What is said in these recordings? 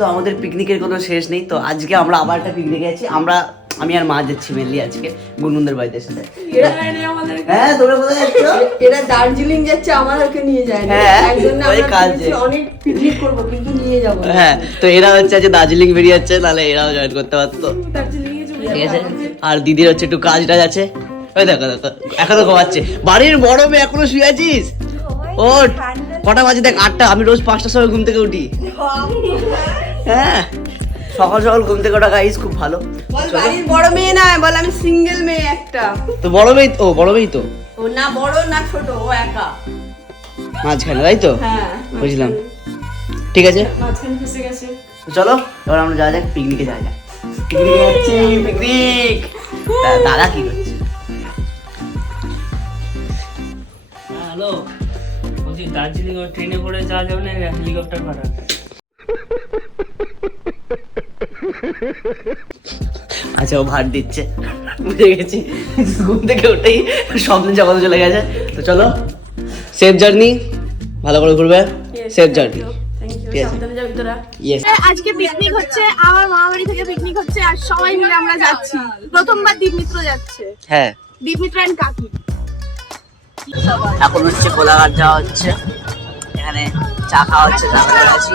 তো আমাদের পিকনিকের কোনো শেষ নেই। তো আজকে আমরা আবার একটা পিকনিকে যাচ্ছি। আমি আর মা যাচ্ছি মেনলি আজকে গুনগুনদের বাড়িতে সাথে। হ্যাঁ তোমরা কোথায় যাচ্ছ? এরা দার্জিলিং যাচ্ছে, আমাদেরকে নিয়ে যায় না। হ্যাঁ ওই কাজে অনেক পিকনিক করব কিন্তু নিয়ে যাব। হ্যাঁ তো এরা হচ্ছে আজকে দার্জিলিং বেরিয়ে যাচ্ছে, তাহলে এরাও জয়েন করতে পারতো। ঠিক আছে। আর দিদির হচ্ছে একটু কাজ টাজ আছে। ওই দেখো দেখো এখনো ঘুমাচ্ছে। বাড়ির বড় মেয়ে এখনো শুয়ে আছিস? ওঠ, কটা বাজে দেখ? 8টা। আমি রোজ 5টার সময় ঘুম থেকে উঠি। হ্যাঁ সকাল সকাল ঘুম থেকে ওঠা গাইস খুব ভালো। বাড়ির বড় মেয়ে না, বল আমি সিঙ্গেল মেয়ে একটা। তো বড় মেয়ে, ও বড় মেয়ে তো, ও না বড় না ছোট, ও একা মাঝখানে, তাই তো? হ্যাঁ বুঝলাম। ঠিক আছে মাঝখানে ফেসে গেছে। চলো এবার আমরা যাওয়া যাক পিকনিকে। যাওয়া যাক পিকনিকে যাচ্ছি। পিকনিক। দাদা কি করছে? হ্যালো, বলছি দার্জিলিং ওই ট্রেনে করে যাওয়া যাবে না, হেলিকপ্টার ভাড়া? আচ্ছা ও ভাট দিচ্ছে, বুঝে গেছি। ঘুম থেকে উঠেই স্বপ্ন জগতে চলে গেছে। তো চলো, সেফ জার্নি, ভালো করে ঘুরবে। Safe journey. আজকে পিকনিক হচ্ছে, আমার মামা বাড়ি থেকে পিকনিক হচ্ছে, আর সবাই মিলে আমরা যাচ্ছি। প্রথমবার দীপমিত্র যাচ্ছে। হ্যাঁ দীপমিত্র এন্ড কাকি। এখন হচ্ছে কোলাঘাট যাওয়া হচ্ছে, এখানে চা খাওয়া হচ্ছে। আছি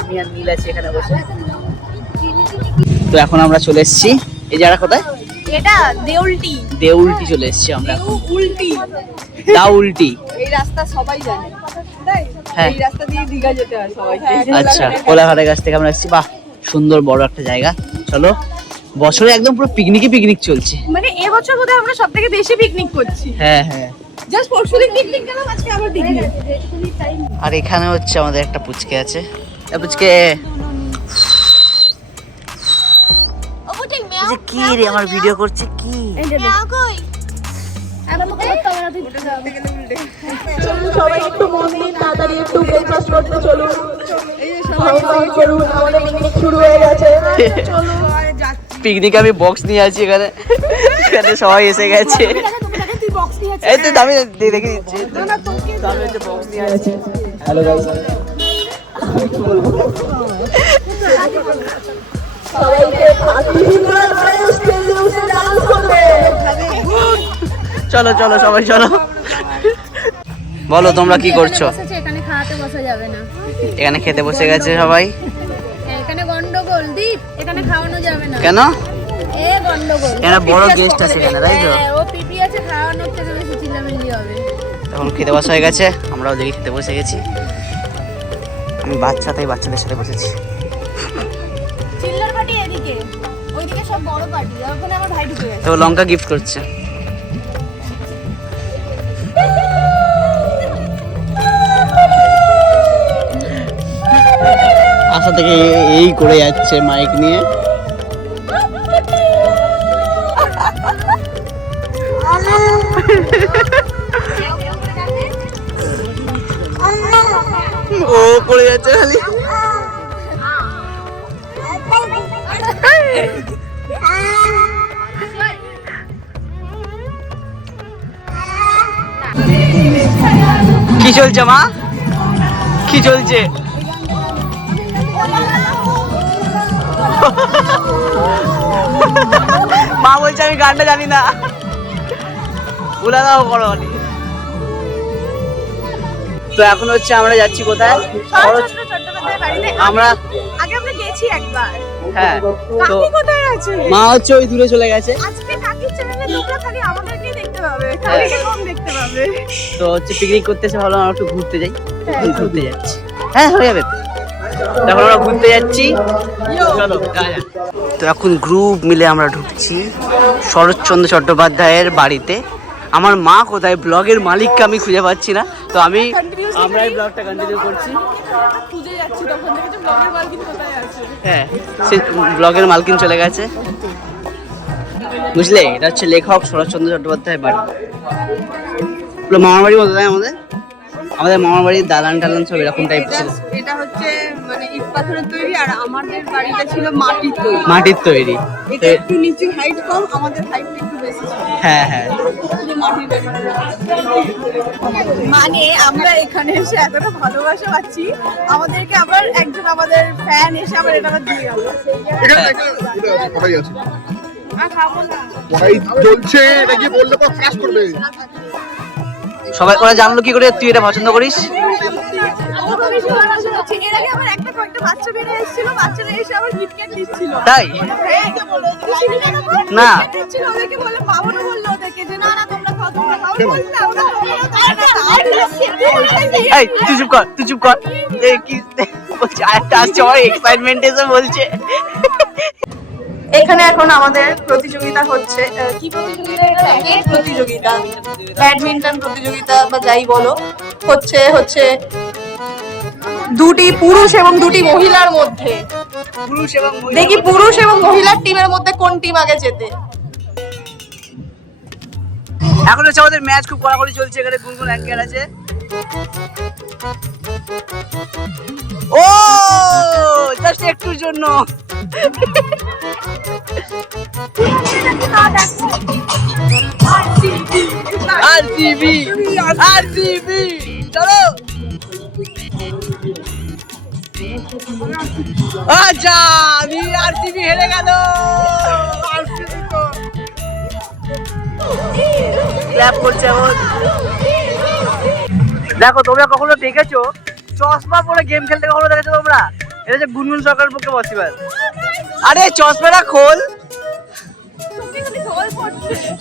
আমি আর নীল আছি এখানে বসে। তো এখন আমরা চলে এসেছি এই জায়গা কোথায়? এটা দেউলটি। দেউলটি চলে এসেছি আমরা। উল্টি দাউলটি। এই রাস্তা সবাই জানে। হ্যাঁ এই রাস্তা দিয়ে দীঘা যেতে হয় সবাই। আচ্ছা কোলাঘাটের কাছ থেকে আমরা এসেছি। বাহ সুন্দর বড় একটা জায়গা। চলো, বছরে একদম পুরো পিকনিক চলছে। মানে এবছর বোধহয় আমরা সবথেকে বেশি পিকনিক করছি। হ্যাঁ হ্যাঁ। জাস্ট পরশুদিন পিকনিক গেলাম, আজকে আবার পিকনিক। আর এখানে হচ্ছে আমাদের একটা পুচকে আছে। পুচকে কি রে আমার ভিডিও করছে কি? সবাই একটু মন দিন, তাড়াতাড়ি একটু ব্রেকফাস্ট করতে চলুন। আমাদের পিকনিক শুরু হয়ে গেছে। পিকনিকে আমি বক্স নিয়ে আছি এখানে। এখানে সবাই এসে গেছে। এই তো আমি দেখে দিচ্ছি। আমি হচ্ছে বক্স নিয়ে আছি। Hello guys. চলো চলো সবাই চলো। বলো তোমরা কি করছো? এখানে খাওয়াতে বসা যাবে না। এখানে খেতে বসে গেছে সবাই। এখানে গন্ডগোল, দীপ এখানে খাওয়ানো যাবে না। কেন? এ গন্ডগোল। এখানে বড় গেস্ট আছে এখানে, তাই তো? ও পিপি আছে, খাওয়ানোর থেকে বেশি চিল্লামিল্লি হবে। এখন খেতে বসা হয়ে গেছে, আমরাও দেখি খেতে বসে গেছি। আমি বাচ্চা, তাই বাচ্চাদের সাথে বসেছি। চিল্লার পার্টি এদিকে, ওইদিকে সব বড় পার্টি। ওখানে আমার ভাই ঢুকে গেছে। তো লঙ্কা গিফট করছে। আশা থেকে এই করে যাচ্ছে মাইক নিয়ে। ও করে যাচ্ছে খালি। কি চলছে মা? কি চলছে? মা বলছে আমি গানটা জানি না। উলাদাও করো। তো এখন হচ্ছে আমরা যাচ্ছি কোথায়? আমরা আগে আমরা গেছি একবার। হ্যাঁ তো কাকি কোথায় আছে? মা হচ্ছে ওই দূরে চলে গেছে। আজকে কাকির চ্যানেলে লোকরা খালি আমাদেরকেই দেখতে পাবে, কাকিকে কম দেখতে পাবে। তো হচ্ছে পিকনিক করতেছে, ভালো আমরা একটু ঘুরতে যাই। ঘুরতে যাচ্ছি। হ্যাঁ হয়ে যাবে। এখন আমরা ঘুরতে যাচ্ছি। চলো যাওয়া যাক। তো এখন গ্রুপ মিলে আমরা ঢুকছি শরৎচন্দ্র চট্টোপাধ্যায়ের বাড়িতে। আমার মা কোথায়? ব্লগের মালিককে আমি খুঁজে পাচ্ছি না। তো আমরা এই ব্লগটা কন্টিনিউ করছি। খুঁজে যাচ্ছি তখন থেকে যে ব্লগের মালকিন কোথায় আছে। হ্যাঁ সে ব্লগের মালকিন চলে গেছে, বুঝলে? এটা হচ্ছে লেখক শরৎচন্দ্র চট্টোপাধ্যায়ের বাড়ি। পুরো মামার বাড়ি মতো, তাই আমাদের মামার বাড়ির দালান টালান সব এরকম টাইপ ছিল। এটা হচ্ছে মানে ইট পাথরের তৈরি, আর আমাদের বাড়িটা ছিল মাটির তৈরি। মাটির তৈরি। এটা একটু নিচু হাইট কম, আমাদের হাইটটা একটু বেশি ছিল। হ্যাঁ হ্যাঁ মাটির বাড়ি। মানে আমরা এখানে এসে এতটা ভালোবাসা পাচ্ছি, আমাদেরকে আবার একজন আমাদের ফ্যান এসে আবার এটা দিয়ে গেল। কড়াই আছে, কড়াই জ্বলছে, এটা কি বললে তো ফ্ল্যাশ করবে। সবাই ওরা জানলো কি করে তুই এটা পছন্দ করিস? এর আগে আবার কয়েকটা বাচ্চা বেরিয়ে এসেছিল, বাচ্চারা এসে আবার কিটক্যাট দিচ্ছিল। তাই না, ওদেরকে বলে পাবনা বললো ওদেরকে যে না না তোমরা খাও তোমরা খাও, এই তুই চুপ কর, তুই চুপ কর। এই কি বলছে, আরেকটা আসছে, আমার এক্সাইটমেন্ট এসে বলছে। এখানে এখন আমাদের প্রতিযোগিতা হচ্ছে, কি প্রতিযোগিতা এটা? র্যাকেট প্রতিযোগিতা, ব্যাডমিন্টন প্রতিযোগিতা বা যাই বলো, হচ্ছে দুটি পুরুষ এবং দুটি মহিলার মধ্যে। দেখি পুরুষ এবং মহিলার টিমের মধ্যে কোন টিম আগে জেতে। এখন হচ্ছে আমাদের ম্যাচ খুব কড়াকড়ি চলছে। এখানে গুনগুন অ্যাঙ্কেল আছে। ও জাস্ট একটুর জন্য। আরসিবি আরসিবি চলো। আচ্ছা আরসিবি হেরে গেল। ক্ল্যাপ করছে এখন। দেখো তোমরা কখনো দেখেছো চশমা পরে গেম খেলতে? কখনো দেখেছো তোমরা? এটা যে গুনগুন সরকারের পক্ষে পসিবল। আরে চশমাটা খোল,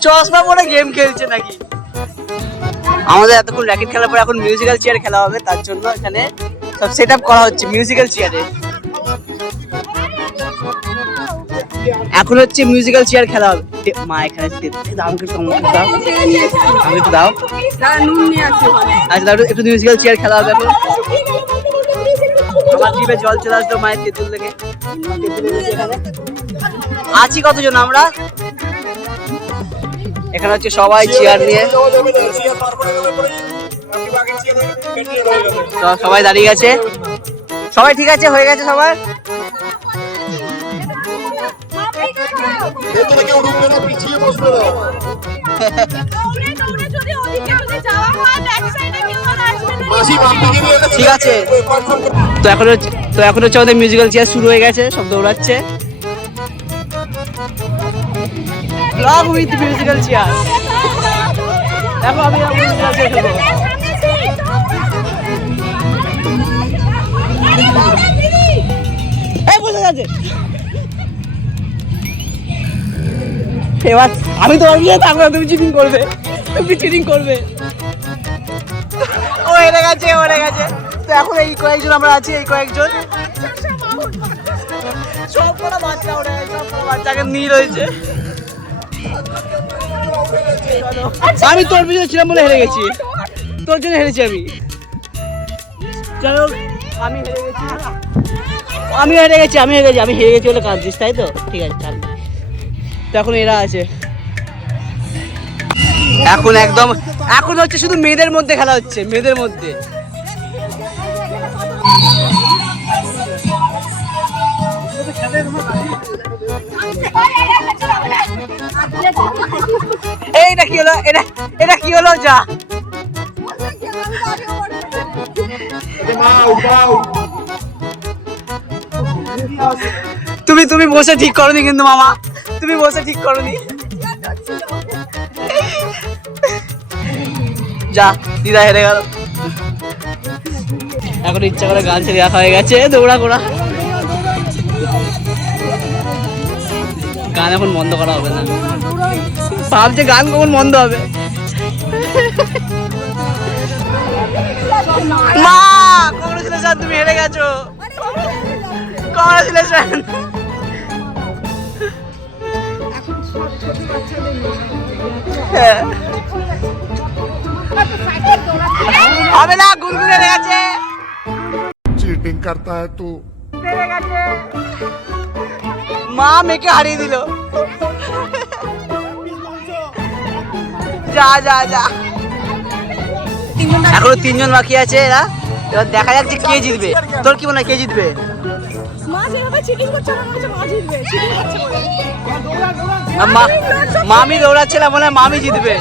চশমা পরে গেম খেলছে নাকি? আমাদের এতক্ষণ র্যাকেট খেলার পর এখন মিউজিক্যাল চেয়ার খেলা হবে, তার জন্য এখানে সব সেট আপ করা হচ্ছে মিউজিক্যাল চেয়ারে। এখন হচ্ছে মিউজিক্যাল চেয়ার খেলা হবে। মা এখানে দাও, আমাকে একটু দাও, আমাকে একটু দাও। আচ্ছা একটু মিউজিক্যাল চেয়ার খেলা হবে এখন। আমার জিভে জল চলে আসলো মায়ের তেঁতুল থেকে। আছি কতজন আমরা এখানে? হচ্ছে সবাই চেয়ার নিয়ে, সবাই দাঁড়িয়ে গেছে। সবাই ঠিক আছে, হয়ে গেছে সবার। ঠিক আছে, তো এখন হচ্ছে আমাদের মিউজিক্যাল চেয়ার শুরু হয়ে গেছে, সব দৌড়াচ্ছে। Blog with musical chair. দেখো আমি মিউজিক্যাল চেয়ার খেলবো। এই বসে গেছে। এবার আমি তোমার বিয়ে থাকবো, তুমি চিটিং করবে, তুমি চিটিং করবে। ও হেরে গেছে, হেরে গেছে। তো এখন এই কয়েকজন আমরা আছি, এই কয়েকজন সব কটা বাচ্চা ওরা, সব কটা বাচ্চাকে নীল হয়েছে। আমি তোর পিছনে ছিলাম বলে হেরে গেছি, তোর জন্য হেরেছি আমি। চলো আমি হেরে গেছি, আমি হেরে গেছি, আমি হেরে গেছি, আমি হেরে গেছি বলে কাঁদছিস তাই তো? ঠিক আছে কাঁদ। তো এখন এরা আছে, এখন একদম এখন হচ্ছে শুধু মেয়েদের মধ্যে খেলা হচ্ছে, মেয়েদের মধ্যে। এইটা কি হলো? এটা কি হলো? যা তুমি বসে ঠিক করনি কিন্তু মামা, তুমি বসে ঠিক করনি। যা দিদা হেরে গেল। এখন ইচ্ছা করে গান ছেড়ে রাখা হয়ে গেছে, দৌড়া গোড়া। গান এখন বন্ধ করা হবে না, ভাবছে গান কখন বন্ধ হবে। মা কংগ্রেচুলেশন, তুমি হেরে গেছো। কংগ্রেচুলেশন। হবে না, গুনগুন হেরে গেছে। चीटिंग करता है तू। মা মেয়েকে হারিয়ে দিল। যা যা যা, এখনো 3 জন বাকি আছে। এরা এবার দেখা যাক যে কে জিতবে। তোর কি মনে হয় কে জিতবে? মামি দৌড়াচ্ছে না, মনে হয় মামি জিতবে।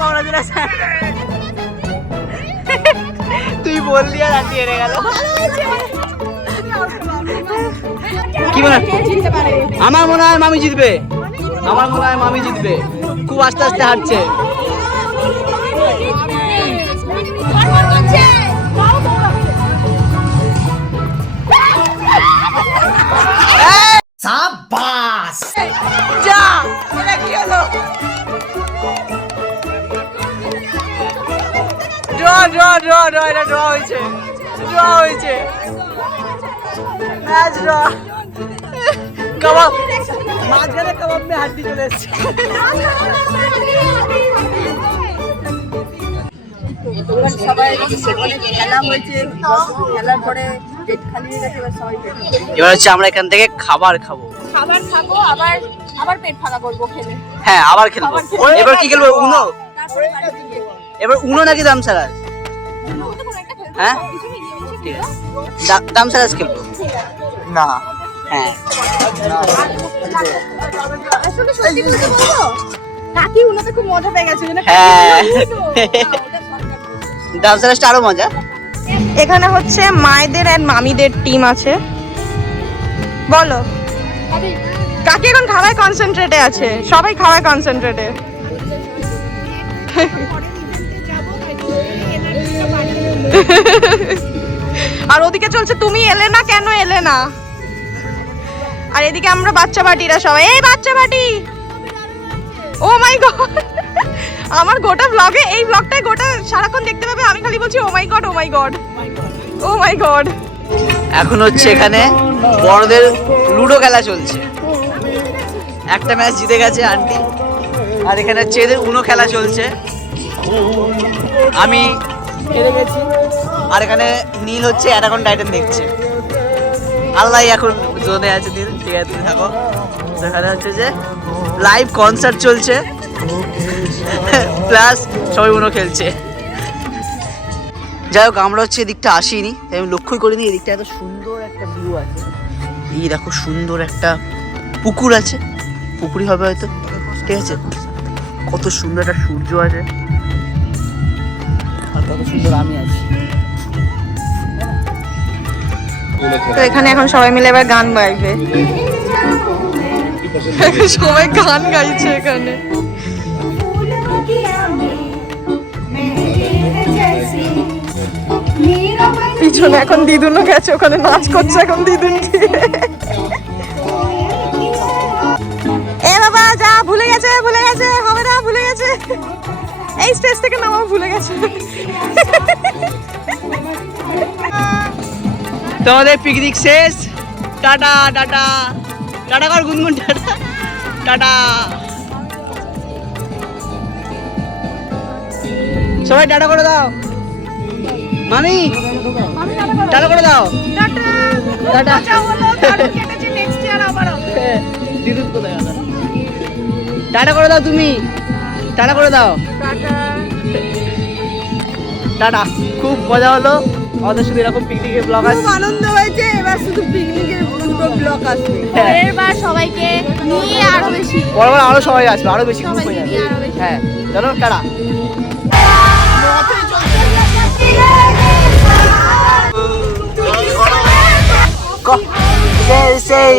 কংগ্রাচুলেশন। তুই বললি আর আন্টি হেরে গেল। কি মনে হয়? আমার মনে হয় মামি জিতবে। আমার মনে হয় মামি জিতবে। খুব আস্তে আস্তে হাঁটছে। সাবাস যা। এটা কি হলো? Draw draw draw draw. এটা ড্র হয়েছে, ড্র হয়েছে, ম্যাচ ড্র। কাবাব মাঝখানে কাবাব মে হাড্ডি চলে এসছে। সবাই খেলা হয়েছে, খেলার পরে পেট খালি হয়ে গেছে, এবার সবাই এবার হচ্ছে আমরা এখান থেকে খাবার খাবো। খাবার খাবো, আবার আবার পেট ফাঁকা করবো খেলে। হ্যাঁ আবার খেলবো। এবার কি খেলবো? উনো? তারপরে বাড়ি ফিরে যাবো। এবার উনো নাকি দামসারাজ? হ্যাঁ ঠিক আছে, দামসারাজ খেলবো না। হ্যাঁ আসলে সত্যি বলতে বলবো, কাকি উনাতে খুব মজা পেয়ে গেছে না? হ্যাঁ দামসারাজটা আরো মজা। এখানে হচ্ছে মায়েদের আর মামিদের টিম আছে। বলো কাকি এখন খাওয়ায় কনসেন্ট্রেটে আছে, সবাই খাওয়ায় কনসেন্ট্রেটে। আর ওদিকে চলছে তুমি এলে না, কেন এলে না? আর এদিকে আমরা বাচ্চা বাটিরা সবাই, এই বাচ্চা বাটি। ও মাই গড, আমার গোটা ব্লগে, এই ব্লগটাই গোটা সারাক্ষণ দেখতে পাবে আমি খালি বলছি ও মাই গড, ও মাই গড, ও মাই গড। এখন হচ্ছে এখানে বড়দের লুডো খেলা চলছে। একটা ম্যাচ জিতে গেছে আন্টি, আর এখানে হচ্ছে এদের উনো খেলা চলছে। আমি হেরে গেছি, আর এখানে নীল হচ্ছে অ্যাটাক অন টাইটান দেখছে। আল্লাহ এখন জোনে আছে নীল, ঠিক আছে তুমি থাকো। এখানে হচ্ছে যে লাইভ কনসার্ট চলছে, প্লাস সবাই উনো খেলছে। যাই হোক আমরা হচ্ছে এদিকটা আসিনি, তাই আমি লক্ষ্যই করিনি এদিকটা এত সুন্দর একটা ভিউ আছে। এই দেখো সুন্দর একটা পুকুর আছে, পুকুরই হবে হয়তো, ঠিক আছে। কত সুন্দর একটা সূর্য আছে, আর কত সুন্দর আমি আছি। তো এখানে এখন সবাই মিলে এবার গান গাইবে। সবাই গান গাইছে এখানে। পিছনে এখন দিদুনও গেছে, ওখানে নাচ করছে এখন দিদুন কি। এ বাবা যা, ভুলে গেছে, ভুলে গেছে, হবে না, ভুলে গেছে। এই স্টেজ থেকে নামাও, ভুলে গেছে। তোমাদের পিকনিক শেষ, টাটা টাটা টাটা কর গুনগুন, টাটা টাটা। সবাই টাটা করে দাও, মামি টাটা করে দাও, টাটা। দিদুন কোথায় গেল? টাটা করে দাও, তুমি টাটা করে দাও, টাটা। খুব মজা হলো আমাদের, শুধু এরকম পিকনিকের ব্লগ আছে। খুব আনন্দ হয়েছে, এবার শুধু পিকনিকের দুটো ব্লক আসবে। এবার সবাইকে নিয়ে আরো বেশি, পরবার আরো সবাই আসবে, আরো বেশি গ্রুপ হয়ে যাবে। নিয়ে আরো বেশি। হ্যাঁ চলো টাটা। say